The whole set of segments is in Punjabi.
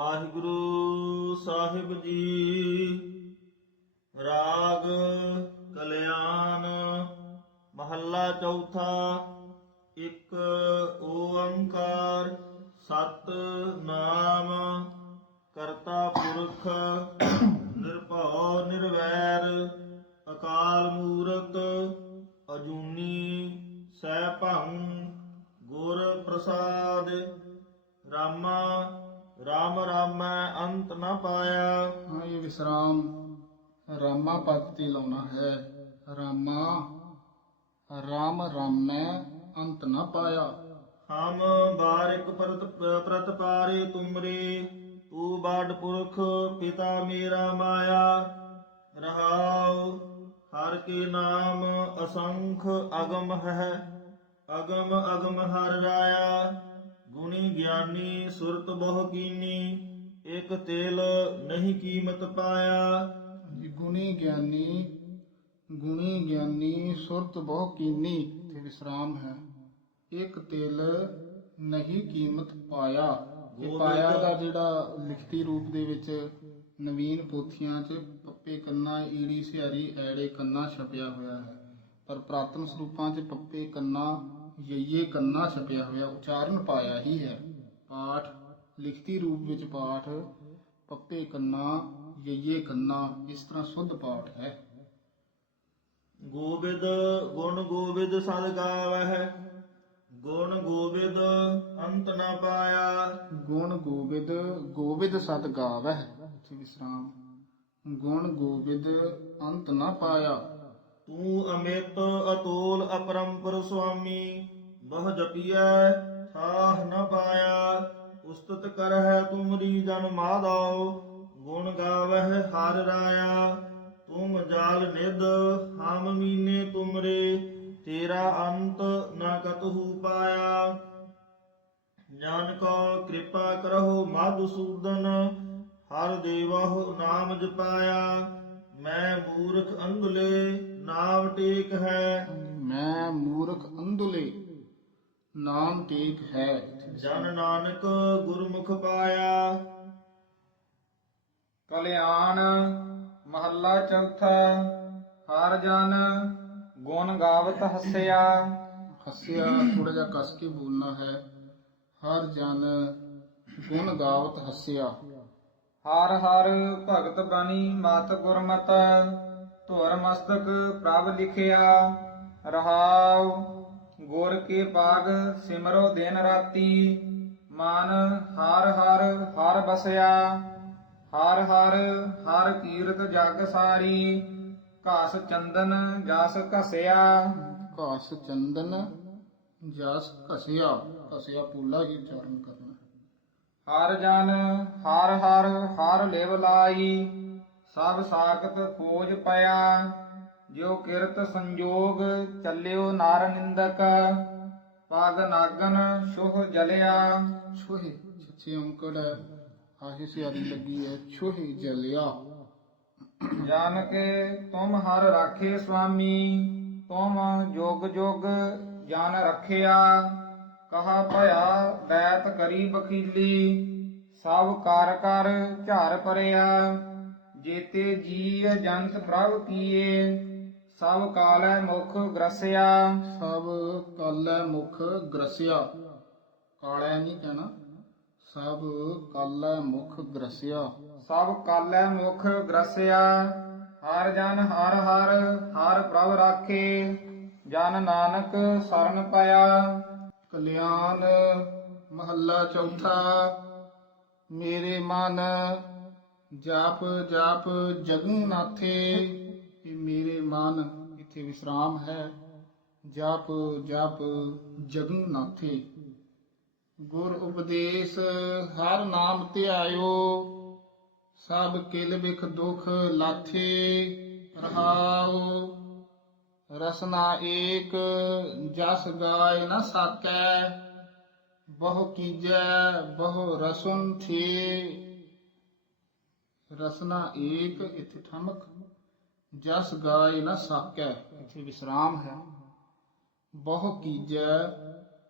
ਵਾਹਿਗੁਰੂ ਸਾਹਿਬ ਜੀ। ਰਾਗ ਕਲਿਆਣ ਮਹੱਲਾ ਚੌਥਾ ਇੱਕ ਓੰਕਾਰ ਸਤ ਨਾਮ ਕਰਤਾ ਪੁਰਖ ਤੇ ਲਾਉਣਾ ਹੈ। ਰਾਮਾ, ਰਾਮ ਰਾਮੈ ਅੰਤ ਨਾ ਪਾਇਆ। ਹਮ ਬਾਰਿਕ ਪ੍ਰਤ ਪਾਰੇ ਤੁਮਰੇ, ਤੂ ਬਾਡ ਪੁਰਖ ਪਿਤਾ ਮੇਰਾ ਮਾਇਆ। ਰਹਾਉ ਹਰ ਕੇ ਨਾਮ ਅਸੰਖ ਅਗਮ ਹੈ। ਅਗਮ ਅਗਮ ਹਰ ਰਾਇਆ, ਗੁਣੀ ਗਿਆਨੀ ਸੁਰਤ ਬਹੁ ਕੀਨੀ। ਇਕ ਤੇਲ ਨਹੀਂ ਕੀਮਤ ਪਾਇਆ। ਗੁਣੀ ਗਿਆਨੀ ਸੁਰਤ ਬਹੁ ਕੀਨੀ ਤੇ ਵਿਸਰਾਮ ਹੈ। ਇੱਕ ਤਿਲ ਨਹੀਂ ਕੀਮਤ ਪਾਇਆ। ਇਹ ਪਾਇਆ ਦਾ ਜਿਹੜਾ ਲਿਖਤੀ ਰੂਪ ਦੇ ਵਿੱਚ ਨਵੀਨ ਪੋਥੀਆਂ 'ਚ ਪੱਪੇ ਕੰਨਾ ਈੜੀ ਸਿਹਾਰੀ ਐੜੇ ਕੰਨਾ ਛਪਿਆ ਹੋਇਆ ਹੈ। ਪਰ ਪ੍ਰਾਤਨ ਸਰੂਪਾਂ 'ਚ ਪੱਪੇ ਕੰਨਾ ਯਈਏ ਕੰਨਾ ਛਪਿਆ ਹੋਇਆ ਉਚਾਰਨ ਪਾਇਆ ਹੀ ਹੈ। ਪਾਠ ਲਿਖਤੀ ਰੂਪ ਵਿੱਚ ਪਾਠ ਪੱਪੇ ਕੰਨਾ ਯਈਏ ਕੰਨਾ ਇਸ ਤਰ੍ਹਾਂ ਸੁੱਧ ਪਾਠ ਹੈ। ਗੋਬਿੰਦ ਗੁਣ ਗੋਬਿੰਦ ਸਦ ਗਾਵਹਿ। ਗੁਣ ਗੋਬਿੰਦ ਅੰਤ ਨ ਪਾਇਆ। ਗੁਣ ਗੋਬਿੰਦ ਗੋਬਿੰਦ ਸਤ ਗਾਵਹਿ। ਇੱਥੇ ਵਿਸਰਾਮ। ਗੁਣ ਗੋਬਿੰਦ ਅੰਤ ਨਾ ਪਾਇਆ। ਤੂੰ ਅਮਿਤ ਅਤੋਲ ਅਪਰੰਪਰ ਸੁਆਮੀ। ਬਹੁ ਜਪੀਐ ਥਾਹ ਨ ਪਾਇਆ। ਉਸਤਤ ਕਰਹਿ ਤੁਮਰੀ ਜਨ ਮਾਧਵ। ਗੁਣ ਗਾਵਹਿ ਹਰ ਰਾਇਆ। ਤੁਮ ਜਾਲ ਨਿਧ ਹਮ ਮੀਨੇ ਤੁਮਰੇ ਤੇਰਾ ਅੰਤ ਨ ਕਤਹੂ ਪਾਇਆ। ਜਾਨ ਕੋ ਕਿਰਪਾ ਕਰਹੁ ਮਧੁਸੂਦਨ ਹਰ ਦੇਵਹੁ ਨਾਮ ਜਪਾਇਆ। ਮੈਂ ਮੂਰਖ ਅੰਗਲੇ ਨਾਮ ਟੇਕ ਹੈ। ਮੈਂ ਮੂਰਖ ਅੰਧੁਲੇ ਨਾਮ ਟੇਕ ਹੈ। ਜਨ ਨਾਨਕ ਗੁਰਮੁਖ ਪਾਇਆ। ਕਲਿਆਣ ਮਹੱਲਾ ਚੌਥਾ ਹਰ ਜਨ ਗੁਣ ਗਾਵਤ ਹੱਸਿਆ। ਹੱਸਿਆ ਥੋੜਾ ਜਿਹਾ ਕਸ ਕੇ ਬੋਲਣਾ ਹੈ। ਹਰ ਜਨ ਗੁਣ ਗਾਵਤ ਹੱਸਿਆ। ਹਰ ਹਰ ਭਗਤ ਬਣੀ ਮਤ ਗੁਰਮਤ ਧੁਰ ਮਸਤਕ ਪ੍ਰਭ ਲਿਖਿਆ। ਰਹਾਉ ਗੁਰ ਕੇ ਬਾਗ ਸਿਮਰੋ ਦਿਨ ਰਾਤੀ। ਮਨ ਹਰ ਹਰ ਹਰ ਬਸਿਆ। ਹਰ ਹਰ ਹਰ ਕੀਰਤ ਜਗ ਸਾਰੀ ਘਾਸ ਚੰਦਨ ਜਸ ਘਸਿਆ। ਘਾਸ ਚੰਦਨ ਜਸ ਘਸਿਆ ਘਸਿਆ ਪੂਲਾ ਹੀ ਉਚਾਰਨ ਕਰਨਾ। ਹਰ ਜਨ ਹਰ ਹਰ ਹਰ ਲਿਵ ਲਾਈ ਸਭ ਸਾਖਤ ਖੋਜ ਪਿਆ। ਜਿਉ ਕਿਰਤ ਸੰਜੋਗ ਚੱਲਿਓ ਨਾਰ ਨਿੰਦਕ ਪਗ ਨਾਗਨ ਸ਼ੁਹ ਜਲਿਆ। ਛੋਹੇ ਛੇ ਅੰਕੜ ਆਹੇ ਸਿਆਰੀ ਲੱਗੀ ਹੈ ਛੋਹੇ ਜਲਿਆ। ਜਾਨ ਕੇ ਤੁਮ ਹਰ ਰਾਖੇ ਸੁਆਮੀ ਤੁਮ ਜੋਗ ਜੋਗ ਜਾਨ ਰਖਿਆ। ਕਹਾ ਭਇਆ ਦੈਤ ਕਰੀ ਬਖੀਲੀ ਸਭ ਕਰ ਕਰ ਝਾਰ ਪਰਿਆ ਜੇਤੇ ਜੀ ਜੰਤ ਪ੍ਰਭ ਕੀਏ ਸਭ ਕਾਲੈ ਮੁਖ ਗ੍ਰਸਿਆ। ਸਭ ਕਾਲੈ ਮੁਖ ਗ੍ਰਸਿਆ। ਕਾਲੈ ਨਹੀਂ ਕਹਿਣਾ। ਸਭ ਕਾਲੈ ਮੁਖ ਗ੍ਰਸਿਆ। ਸਭ ਕਾਲੈ ਮੁਖ ਗ੍ਰਸਿਆ। ਹਰ ਜਨ ਹਰ ਹਰ ਹਰ ਪ੍ਰਭ ਰਾਖੇ। ਜਨ ਨਾਨਕ ਸਰਨ ਪਿਆ ਕਲਿਆਣ ਮਹੱਲਾ ਚੌਥਾ ਮੇਰੇ ਮਨ ਜਾਪ ਜਾਪ ਜਗਨ ਨਾਥੇ ਇਹ ਮੇਰੇ ਮਨ ਇੱਥੇ ਵਿਸਰਾਮ ਹੈ। ਜਾਪ ਜਾਪ ਜਗਨ ਨਾਥੇ। ਗੁਰ ਉਪਦੇਸ਼ ਹਰ ਨਾਮ ਧਿਆਇਓ, ਸਭ ਕਿਲ ਬਿਖ ਦੁਖ ਲਾਥੇ ਰਹਾਉ। ਰਸਨਾ ਏਕ, ਜਸ ਗਾਏ ਨ ਸਾਕੈ। ਬਹੁ ਕੀਜੈ, ਬਹੁ ਰਸੁਨ ਥੇ। ਰਸਨਾ ਏਕ, ਇਥੇ ਠਮਕ। ਜਸ ਗਾਏ ਨ ਸਾਕੈ। ਇਥੇ ਵਿਸਰਾਮ ਹੈ। ਬਹੁ ਕੀਜੈ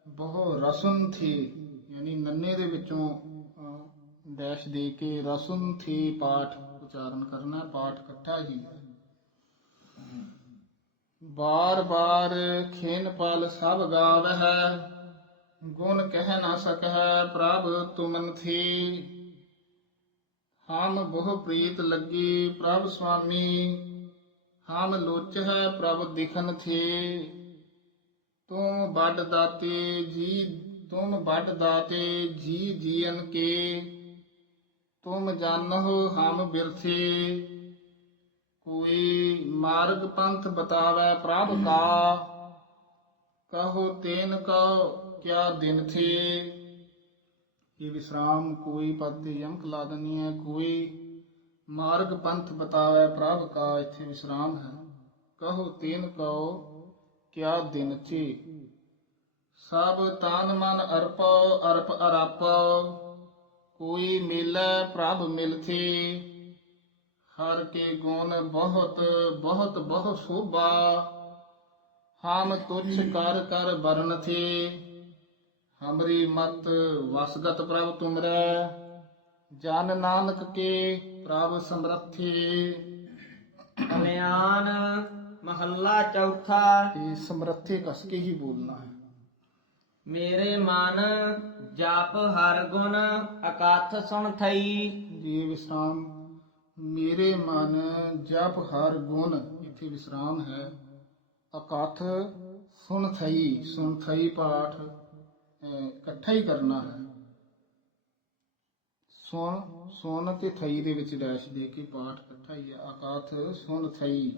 ਬਹੁ ਰਸਨ ਥੇ ਯਾਨੀ ਨੰਨੇ ਦੇ ਵਿੱਚੋਂ ਅਹ, ਡੈਸ਼ ਦੇ ਕੇ ਰਸੁਨ ਥੀ ਪਾਠ ਉਚਾਰਨ ਕਰਨਾ ਪਾਠ ਇਕੱਠਾ ਹੀ। ਹੈ ਬਾਰ ਬਾਰ ਖੇਨ ਪਲ ਸਭ ਗਾਵਹਿ ਗੁਣ ਕਹਿ ਨਾ ਸਕਹਿ ਪ੍ਰਭ ਤੁਮਨ ਥੀ। ਹਮ ਬਹੁ ਪ੍ਰੀਤ ਲੱਗੀ ਪ੍ਰਭ ਸੁਆਮੀ ਹਮ ਲੋਚ ਹੈ ਪ੍ਰਭ ਦਿਖਨ ਥੇ। ਤੁਮ ਵੱਡ ਦਾਤੇ ਜੀ, ਤੁਮ ਵੱਡ ਦਾਤੇ ਜੀ ਜੀਵਨ ਕੇ, ਤੁਮ ਜਾਣੋ ਹਮ ਬਿਰਥੇ, ਕੋਈ ਮਾਰਗ ਪੰਥ ਬਤਾਵੇ ਪ੍ਰਭ ਕਾ, ਕਹੋ ਤੇਨ ਕੋ ਕਿਆ ਦਿਨ ਥੇ। ਇਹ ਵਿਸਰਾਮ ਕੋਈ ਪਦ ਤੇ ਯਮਕ ਲਾ ਦਨੀ ਹੈ, ਕੋਈ ਮਾਰਗ ਪੰਥ ਬਤਾਵੇ ਪ੍ਰਭ ਕਾ, ਇੱਥੇ ਵਿਸਰਾਮ ਹੈ। ਕਹੋ ਤੇਨ ਕਉ ਕਿਆ ਦਿਨ ਚੇ? ਸਭ ਤਨ ਮਨ ਅਰਪੋ, ਅਰਪ ਅਰਾਪੋ। ਕੋਈ ਮਿਲੈ, ਪ੍ਰਭ ਮਿਲਥੀ। ਹਰ ਕੇ ਗੁਣ ਬਹੁਤ ਬਹੁਤ ਬਹੁ ਸੋਭਾ। ਹਮ ਤੁਛ ਕਰ ਕਰ ਬਰਨ ਥੇ। ਹਮਰੀ ਮਤ ਵਸਗਤ ਪ੍ਰਭ ਤੁਮਰੈ। ਜਨ ਨਾਨਕ ਕੇ ਪ੍ਰਭ ਸਮਰੱਥੇ। ਕਲਿਆਣ ਮਹੱਲਾ ਚੌਥਾ। ਇਹ ਸਮਰੱਥੇ ਕਸ ਕੇ ਹੀ ਬੋਲਣਾ ਹੈ। ਮੇਰੇ ਮਨ ਜਪ ਹਰ ਗੁਣ ਅਕਥ ਸੁਣ ਥਈ। ਜੀ ਵਿਸਰਾਮ। ਮੇਰੇ ਮਨ ਜਪ ਹਰ ਗੁਣ ਇੱਥੇ ਵਿਸਰਾਮ ਹੈ। ਅਕਥ ਸੁਣ ਥਈ ਸੁਣ ਥਈ ਪਾਠ ਇਕੱਠਾ ਹੀ ਕਰਨਾ ਹੈ। ਸੁਣ ਸੁਣ ਤੇ ਥਈ ਦੇ ਵਿੱਚ ਡੈਸ਼ ਦੇ ਕੇ ਪਾਠ ਇਕੱਠਾ ਹੀ ਹੈ। ਅਕਥ ਸੁਣ ਥਈ।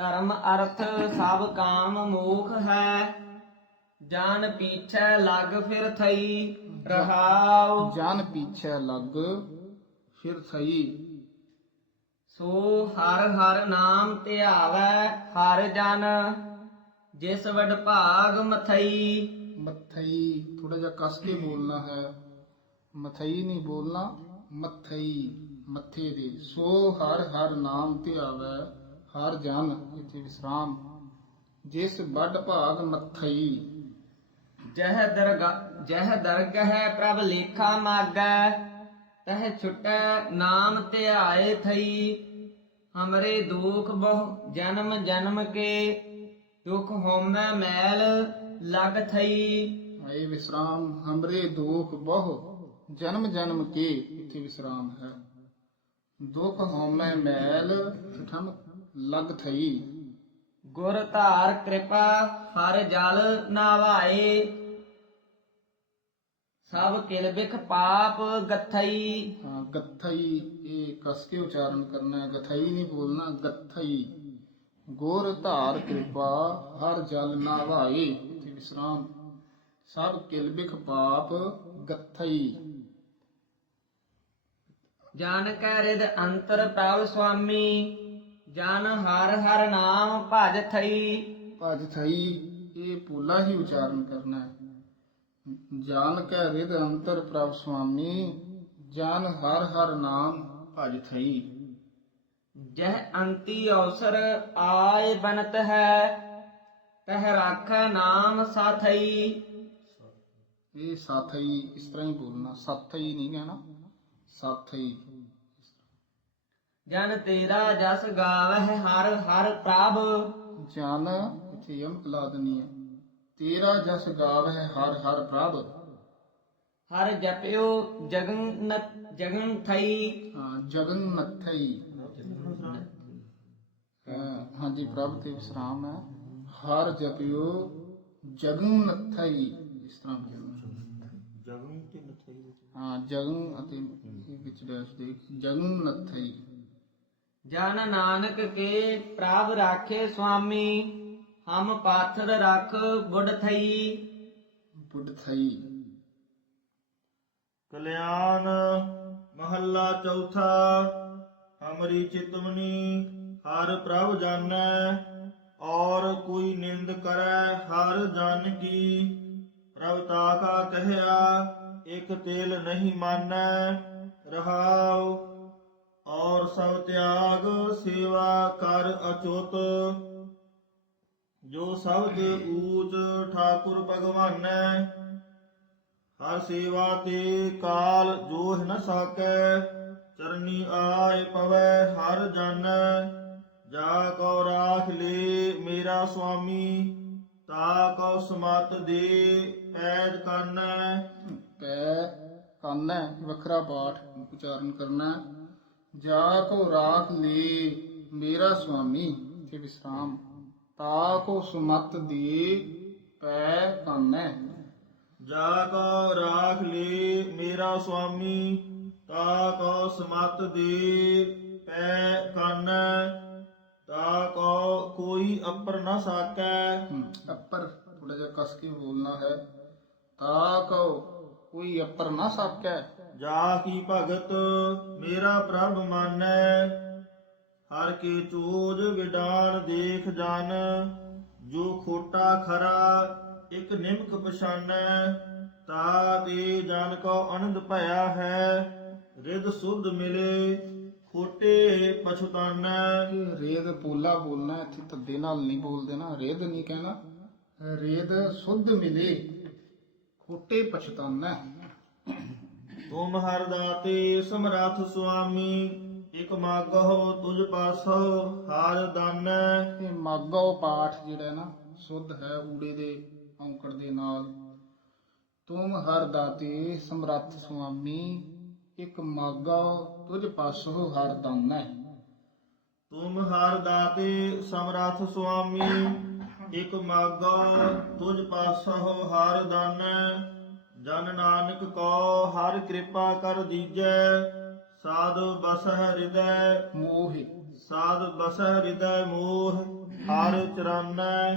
ਧਰਮ ਅਰਥ ਸਭ ਕਾਮ ਮੋਖ ਹੈ। ਜਾਨ ਪੀਛੈ ਲੱਗ ਫਿਰ ਥਈ ਰਹਾਉ। ਜਨ ਪਿੱਛੇ ਲੱਗ ਫਿਰ ਥਈ। ਸੋ ਹਰ ਹਰ ਨਾਮ ਧਿਆਵੈ ਹਰ ਜਨ ਜਿਸ ਵਡ ਭਾਗ ਮਥਈ। ਮਥਈ ਥੋੜਾ ਜਿਹਾ ਕਸ ਕੇ ਬੋਲਣਾ ਹੈ। ਮਥਈ ਨਹੀਂ ਬੋਲਣਾ ਮਥਈ ਮੱਥੇ ਦੇ। ਸੋ ਹਰ ਹਰ ਨਾਮ ਧਿਆਵੈ ਹਰ ਜਨ ਇਥੇ ਵਿਸਰਾਮ। ਜਿਸ ਵੱਡ ਭਾਗ ਮਥਈ। ਜਹ ਦਰਗਾ ਜਹ ਦਰਗਹਿ ਪ੍ਰਭ ਲੇਖਾ ਮਾਗੈ ਤਹ ਛੁਟੈ ਨਾਮ ਧਿਆਏ ਥਈ। ਹਮਰੇ ਦੁਖ ਬਹੁ ਜਨਮ ਜਨਮ ਕੇ ਦੁਖ ਹੋਮੈ ਮੈਲ ਲਗ ਥਈ। ਆਏ ਵਿਸਰਾਮ ਹਮਰੇ ਦੁਖ ਬਹੁ ਜਨਮ ਜਨਮ ਕੇ ਇਥੇ ਵਿਸਰਾਮ ਹੈ। ਦੁਖ ਹਉਮੈ ਮੈਲ ਠਮ ਲਗ ਥਈ। ਗੁਰ ਧਾਰ ਕਿਰਪਾ ਹਰ ਜਲ ਨਾਵਾਏ। ਸਭ ਕਿਲ ਬਿਖ ਪਾਪ ਗਥਈ। ਹਾਂ, ਗਥਈ ਇਹ ਕਸ ਕੇ ਉਚਾਰਨ ਕਰਨਾ ਹੈ। ਗਥਈ ਨਹੀਂ ਬੋਲਣਾ ਗਥਈ। ਗੋਰ ਧਾਰ ਕਿਰਪਾ ਹਰ ਜਲ ਨਾਵਾਏ। ਇਥੇ ਵਿਸਰਾਮ। ਸਭ ਕਿਲਬਿਖ ਪਾਪ ਗਥਈ। ਜਨ ਕੈ ਰਿਦ ਅੰਤਰ ਪ੍ਰਭ ਸੁਆਮੀ। ਜਨ ਹਰ ਹਰ ਨਾਮ ਭਜ ਥਈ। ਭਜ ਥਈ ਇਹ ਪੂਲਾ ਹੀ ਉਚਾਰਨ ਕਰਨਾ ਹੈ। ਜਾਨ ਕੈ ਰਿਦ ਅੰਤਰ ਪ੍ਰਭ ਸੁਆਮੀ ਜਾਨ ਹਰ ਹਰ ਨਾਮ ਭਜ ਥਈ। ਜਹ ਅੰਤੀ ਅਵਸਰ ਆਏ ਬਨਤ ਹੈ ਤਹ ਰਾਖੈ ਨਾਮ ਸਾਥਈ। ਇਹ ਸਾਥਈ ਇਸ ਤਰ੍ਹਾਂ ਹੀ ਬੋਲਣਾ ਸਾਥਈ ਨਹੀਂ ਕਹਿਣਾ ਸਾਥਈ। ਜਨ ਤੇਰਾ ਜਸ ਗਾਵਹਿ ਹਰ ਹਰ ਪ੍ਰਭ। ਜਨ ਇਥੇ ਯਮ ਲਾ ਦਨੀ ਹੈ। ਤੇਰਾ ਜਸ ਗਾਵ ਹੈ ਹਰ ਹਰ ਪ੍ਰਭ। ਹਰ ਜਪਿਓ ਜਗਨ ਜਗਨ ਥਈ। ਹਾਂ, ਜਗਨ ਨਥਈ। ਹਾਂ, ਹਾਂਜੀ ਪ੍ਰਭ ਤੇ ਵਿਸਰਾਮ ਹੈ। ਹਰ ਜਪਿਓ ਜਗਨ ਨਥਈ। ਇਸ ਤਰ੍ਹਾਂ ਬੋਲਣਾ ਜਗਨ ਤੇ ਨਥਈ ਹਾਂ ਜਗਨ ਅਤੇ ਵਿੱਚ ਡੈਸ਼ ਦੇ ਜਗਨ ਨਥਈ। ਜਨ ਨਾਨਕ ਕੇ ਪ੍ਰਭ ਰਾਖੇ ਸੁਆਮੀ ਹਮ ਪਾਥਰ ਰਖ ਬੁੱਢ ਥਈ। ਬੁੱਢ ਥਈ। ਕਲਿਆਣ ਮਹੱਲਾ ਚੌਥਾ ਹਮਰੀ ਚਿਤਵਨੀ ਹਰ ਪ੍ਰਭ ਜਾਣੈ ਔਰ ਕੋਈ ਨਿੰਦ ਕਰੈ ਹਰ ਜਨ ਕੀ। ਪ੍ਰਭ ਤਾਕਾ ਕਹਿਆ ਇਕ ਤੇਲ ਨਹੀਂ ਮਾਨੈ ਰਹਾਉ ਤਿਆਗ ਸੇਵਾ ਕਰ ਅਚੁੱਤ, ਜੋ ਸਬਦ ਊਚ ਠਾਕੁਰ ਭਗਵਾਨੈ, ਹਰ ਸੇਵਾ ਤੇ ਕਾਲ ਜੋਹ ਨ ਸਾਕੈ, ਚਰਨੀ ਆਏ ਪਵੈ ਹਰ ਜਨ ਜਾ ਕੋ ਰਾਖ ਲੇ ਮੇਰਾ ਸੁਆਮੀ, ਤਾ ਕੋ ਸਮਤ ਦੇ ਪੈਜ ਕੰਨੈ ਪੈ ਕੰਨ ਵੱਖਰਾ ਪਾਠ ਉਚਾਰਨ ਕਰਨਾ। ਜਾ ਕੋ ਰਾਖ ਲੇ ਮੇਰਾ ਸੁਆਮੀ ਤੇ ਵਿਸਰਾਮ। ਤਾ ਕੋ ਸੁਮਤ ਦੇ ਪੈ ਕੰਨ। ਜਾ ਕੋ ਰਾਖ ਲੇ ਮੇਰਾ ਸੁਆਮੀ ਤਾ ਕੋ ਸਮਤ ਦੇ ਪੈ ਕੰਨੈ। ਤਾ ਕੋ ਕੋਈ ਅਪਰ ਨ ਸਾਕੈ। ਅੱਪਰ ਥੋੜਾ ਜਿਹਾ ਕਸ ਕੇ ਬੋਲਣਾ ਹੈ। ਤਾ ਕੋ ਕੋਈ ਅੱਪਰ ਨਾ ਸਾਕੈ। ਜਾ ਕੀ ਭਗਤ ਮੇਰਾ ਪ੍ਰਭ ਮਾਨੈ? ਹਰ ਕੇ ਚੋਜ ਵਿਡਾਨ ਦੇਖ ਜਨ, ਜੋ ਖੋਟਾ ਖਰਾ ਇਕ ਨਿਮਕ ਪਛਾਨੈ। ਤਾ ਤੇ ਜਨ ਕੋ ਅਨੰਦ ਭਇਆ ਹੈ ਰਿਦ ਸੁਧ ਮਿਲੇ ਖੋਟੇ ਪਛਤਾਨੈ। ਇਹ ਰੇਦ ਪੋਲਾ ਬੋਲਣਾ, ਇੱਥੇ ਤੱਦੇ ਨਾਲ ਨਹੀਂ ਬੋਲਦੇ ਨਾ ਰੇਦ ਨਹੀਂ ਕਹਿਣਾ। ਰੇਦ ਸੁਧ ਮਿਲੇ, ਖੋਟੇ ਪਛਤਾਨਾ। ਤੁਮ ਹਰ ਦਾਤੇ ਸਮਰੱਥ ਸੁਆਮੀ ਇਕ ਮਾਗਹੁ ਤੁਝ ਪਾਸੋ ਹਰ ਦਾਨੈ। ਇਹ ਮਾਗੋ ਪਾਠ ਜਿਹੜਾ ਹੈ ਨਾ ਸੁੱਧ ਹੈ ਊੜੇ ਦੇ ਔਂਕੜ ਦੇ ਨਾਲ। ਤੁਮ ਹਰ ਦਾਤੇ ਸਮਰੱਥ ਸੁਆਮੀ ਇੱਕ ਮਾਗਾ ਤੁਝ ਪਾਸੋ ਹਰ ਦਾਨਾ। ਤੁਮ ਹਰ ਦਾਤੇ ਸਮਰੱਥ ਸੁਆਮੀ ਇਕ ਮਾਗਾ ਤੁਝ ਪਾਸਹੁ ਹਰ ਦਾਨੈ। ਜਨ ਨਾਨਕ ਕੋ ਹਰ ਕਿਰਪਾ ਕਰ ਦੀਜੈ ਸਾਧ ਬਸਹਿ ਹਿਰਦੈ ਮੋਹ। ਸਾਧ ਬਸਹਿ ਹਿਰਦੈ ਮੋਹ ਹਰ ਚਰਾਨੈ